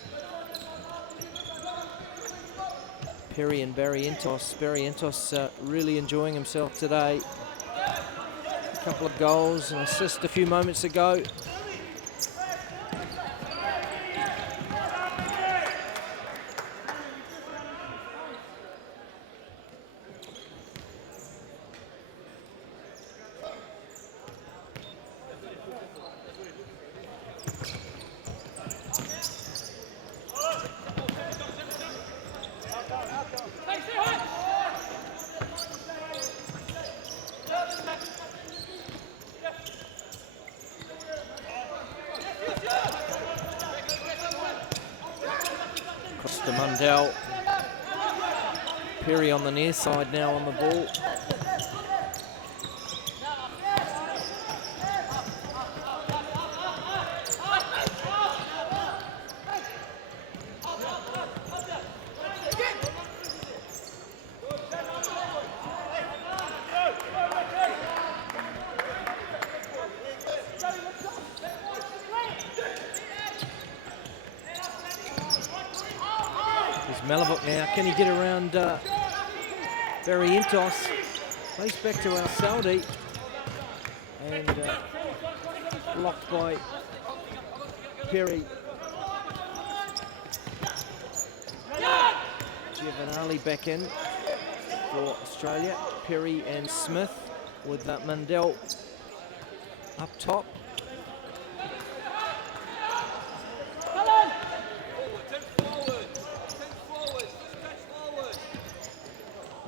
Perry and Barry Entos really enjoying himself today. A couple of goals and assist a few moments ago. To Mundell. Perry on the near side now on the ball. Malavook now, can he get around Barry Entos? Plays back to Al Saudi, and blocked by Perry. Giovanali back in for Australia. Perry and Smith with Mundell up top.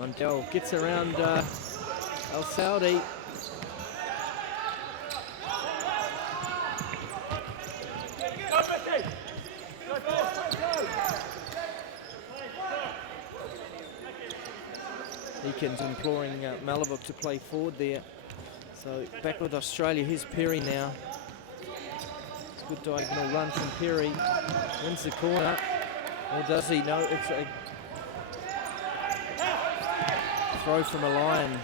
Mundell gets around Al Saudi. Eakins imploring Malavook to play forward there. So back with Australia. Here's Perry now. Good diagonal run from Perry. Wins the corner. Or does he? No, it's a throw from a Lion.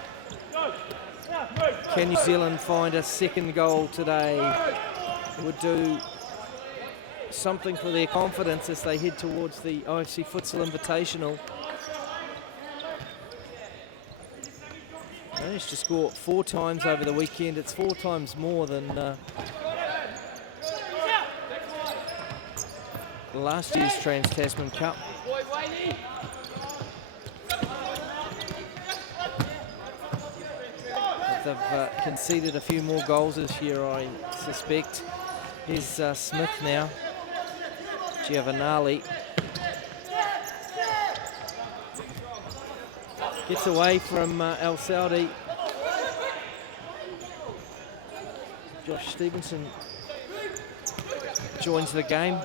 Can New Zealand find a second goal today? It would do something for their confidence as they head towards the OFC Futsal Invitational. Managed to score 4 times over the weekend. It's 4 times more than last year's Trans-Tasman Cup. They've conceded a few more goals this year, I suspect. Here's Smith now. Giovanali gets away from Al Saudi. Josh Stevenson joins the game.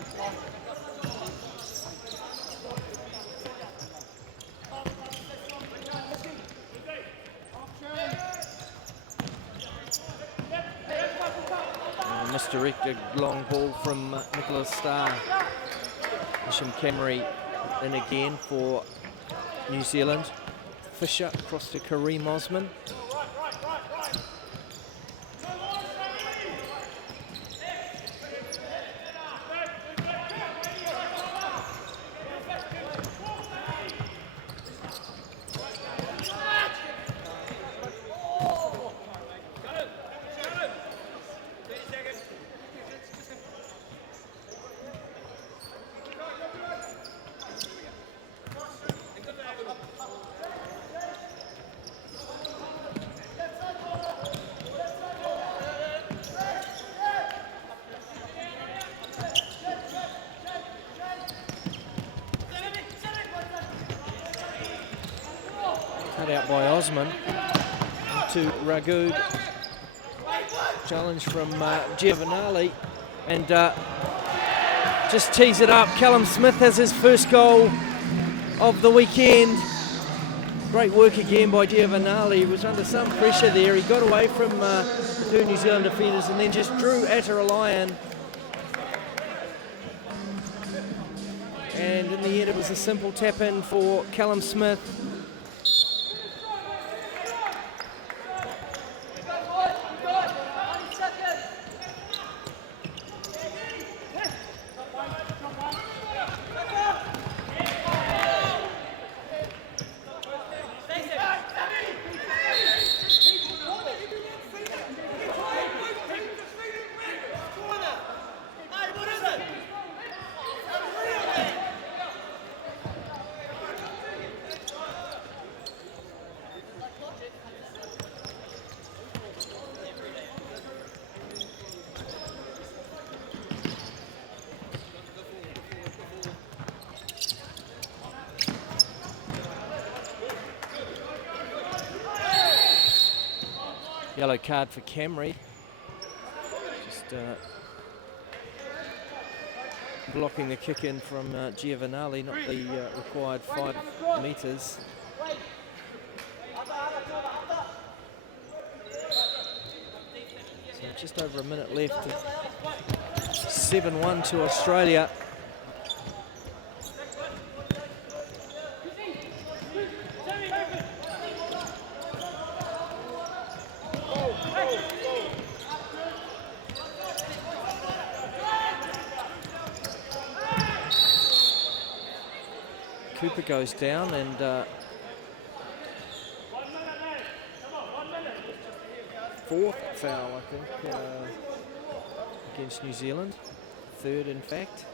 Misdirected long ball from Nicholas Starr. Hisham Camry in again for New Zealand. Fisher across to Kareem Osman. Cut out by Osman to Ragood. Challenge from Giovanali, and just tees it up. Callum Smith has his first goal of the weekend. Great work again by Giovanali. He was under some pressure there. He got away from the two New Zealand defenders and then just drew at a lion. And in the end, it was a simple tap in for Callum Smith. Yellow card for Camry. Just blocking the kick in from Giovanali, not the required 5 metres. So just over a minute left. 7-1 to Australia. Cooper goes down, and fourth foul, I think, against New Zealand. Third, in fact.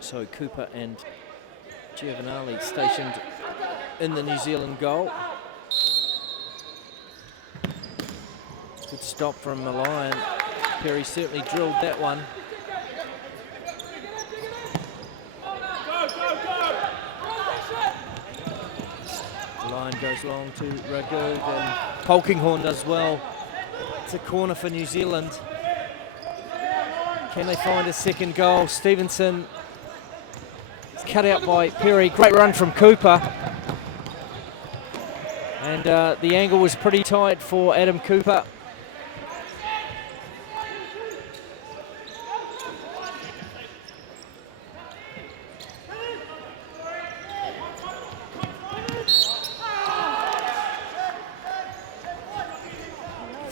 So Cooper and Giovanali stationed in the New Zealand goal. Good stop from Lion. Perry certainly drilled that one. The line goes long to Ragood, and Polkinghorn does well. It's a corner for New Zealand. Can they find a second goal? Stevenson is cut out by Perry. Great run from Cooper. And the angle was pretty tight for Adam Cooper.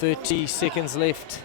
.30 seconds left.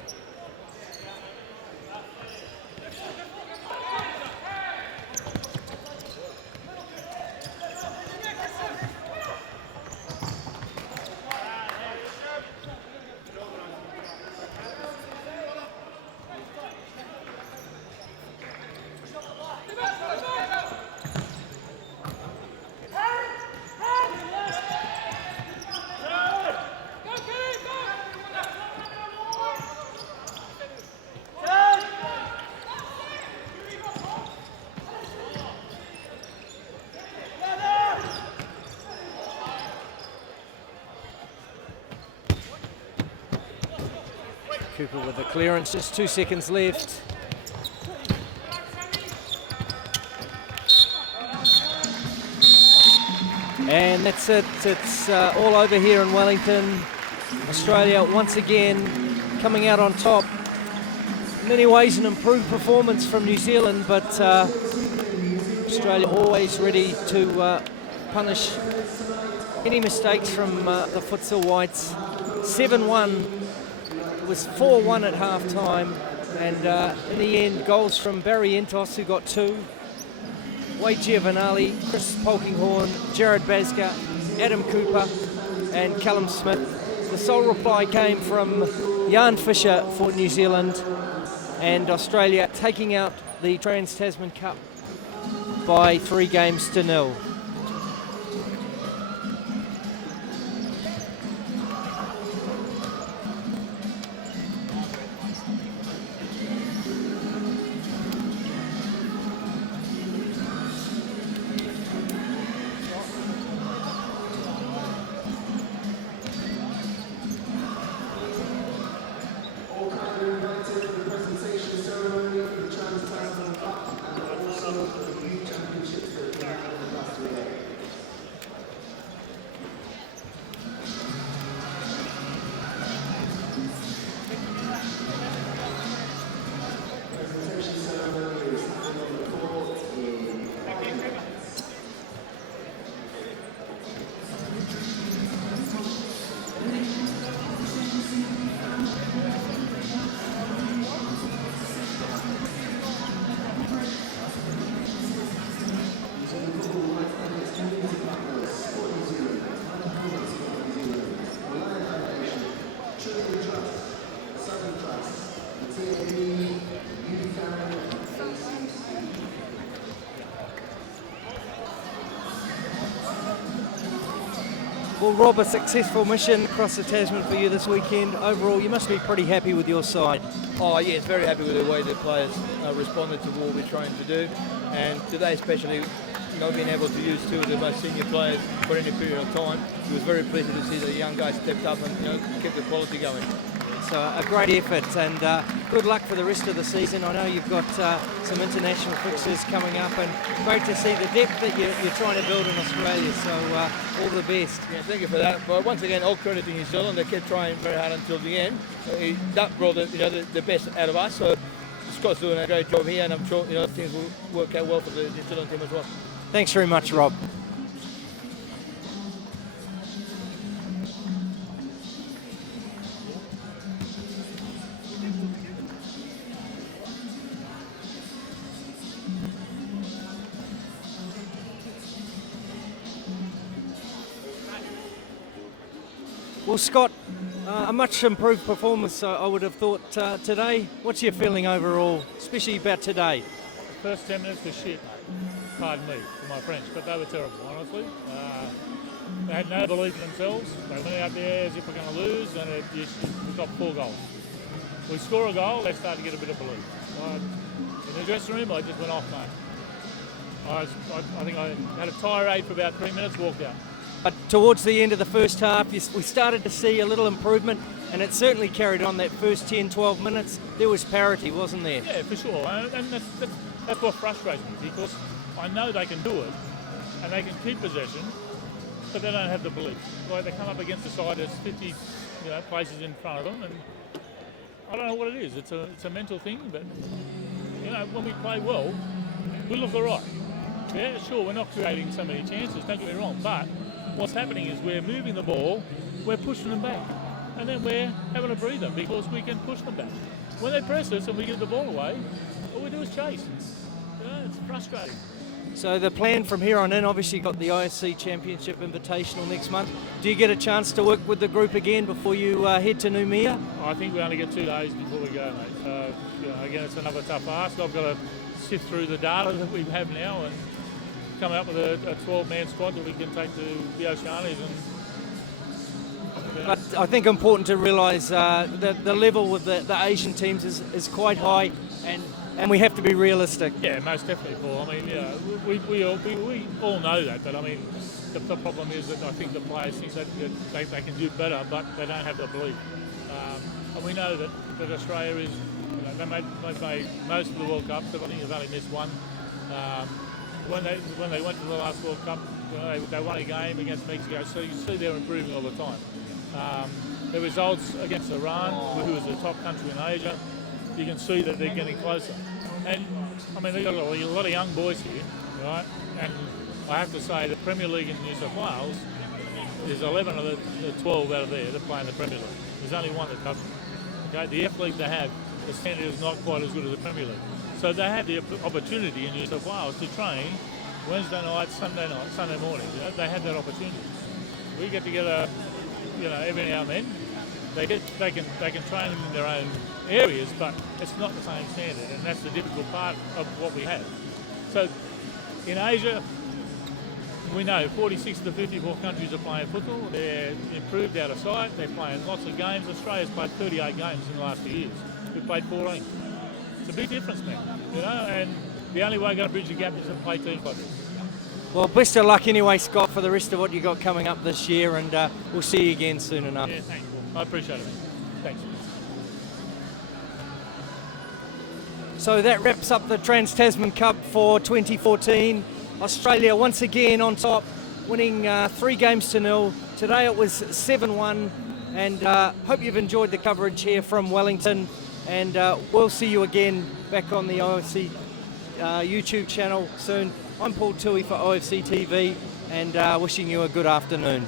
Cooper with the clearance, just 2 seconds left. And that's it, it's all over here in Wellington. Australia once again coming out on top. In many ways an improved performance from New Zealand, but Australia always ready to punish any mistakes from the Futsal Whites. 7-1. It was 4-1 at half-time, and in the end, goals from Barry Entos, who got 2, Wade Giovanali, Chris Polkinghorn, Jared Basger, Adam Cooper, and Callum Smith. The sole reply came from Jan Fisher for New Zealand, and Australia taking out the Trans-Tasman Cup by 3 games to 0. Well, Rob, a successful mission across the Tasman for you this weekend. Overall, you must be pretty happy with your side. Oh yes, very happy with the way the players responded to what we're trying to do, and today especially, being able to use two of the most senior players for any period of time, it was very pleasing to see the young guys stepped up and kept the quality going. So a great effort, and good luck for the rest of the season. I know you've got some international fixtures coming up, and great to see the depth that you're trying to build in Australia. So all the best. Yeah, thank you for that. But once again, all credit to New Zealand. They kept trying very hard until the end. That brought the best out of us. So Scott's doing a great job here, and I'm sure things will work out well for the New Zealand team as well. Thanks very much, Rob. Well, Scott, a much improved performance, I would have thought, today. What's your feeling overall, especially about today? First 10 minutes was shit, pardon me for my French, but they were terrible, honestly. They had no belief in themselves. They went out there as if we're going to lose, and we got 4 goals. We score a goal, they start to get a bit of belief. In the dressing room, I just went off, mate. I think I had a tirade for about 3 minutes, walked out. But towards the end of the first half, we started to see a little improvement, and it certainly carried on that first 10, 12 minutes. There was parity, wasn't there? Yeah, for sure. And that's what frustrates me, because I know they can do it, and they can keep possession, but they don't have the belief. Like, they come up against a side that's 50 places in front of them, and I don't know what it is. It's a mental thing, but when we play well, we look all right. Yeah, sure, we're not creating so many chances, don't get me wrong, but what's happening is we're moving the ball, we're pushing them back, and then we're having a breather because we can push them back. When they press us and we give the ball away, all we do is chase. It's frustrating. So the plan from here on in, obviously got the OFC Championship Invitational next month. Do you get a chance to work with the group again before you head to Noumea? I think we only get 2 days before we go, mate. So, again, it's another tough ask. I've got to sift through the data that we have now and come up with a 12-man squad that we can take to the Oceanies. But I think important to realise the level with the Asian teams is quite high, and we have to be realistic. Yeah, most definitely, Paul. I mean, we all know that, but I mean, the problem is that I think the players think that they can do better, but they don't have the belief. And we know that Australia is, they made most of the World Cups, but I think they've only missed one. When they went to the last World Cup, they won a game against Mexico, so you see they're improving all the time. The results against Iran, who is a top country in Asia, you can see that they're getting closer. And I mean, they've got a lot of young boys here, right? And I have to say, the Premier League in New South Wales, there's 11 of the 12 out of there that play in the Premier League. There's only one that doesn't. Okay, the F League they have, the standard is not quite as good as the Premier League. So they have the opportunity in New South Wales to train Wednesday night, Sunday morning. They have that opportunity. We get together, every now and then. They can train in their own areas, but it's not the same standard, and that's the difficult part of what we have. So in Asia, we know 46 of the 54 countries are playing football. They're improved out of sight. They're playing lots of games. Australia's played 38 games in the last few years. We've played 14. It's a big difference, man. And the only way we're going to bridge the gap is to play teams like this. Well, best of luck anyway, Scott, for the rest of what you got coming up this year, and we'll see you again soon enough. Yeah, thanks, Paul. I appreciate it. Thanks. So that wraps up the Trans-Tasman Cup for 2014. Australia once again on top, winning 3-0. Today it was 7-1, and hope you've enjoyed the coverage here from Wellington, and we'll see you again back on the OFC YouTube channel soon. I'm Paul Tui for OFC TV, and wishing you a good afternoon.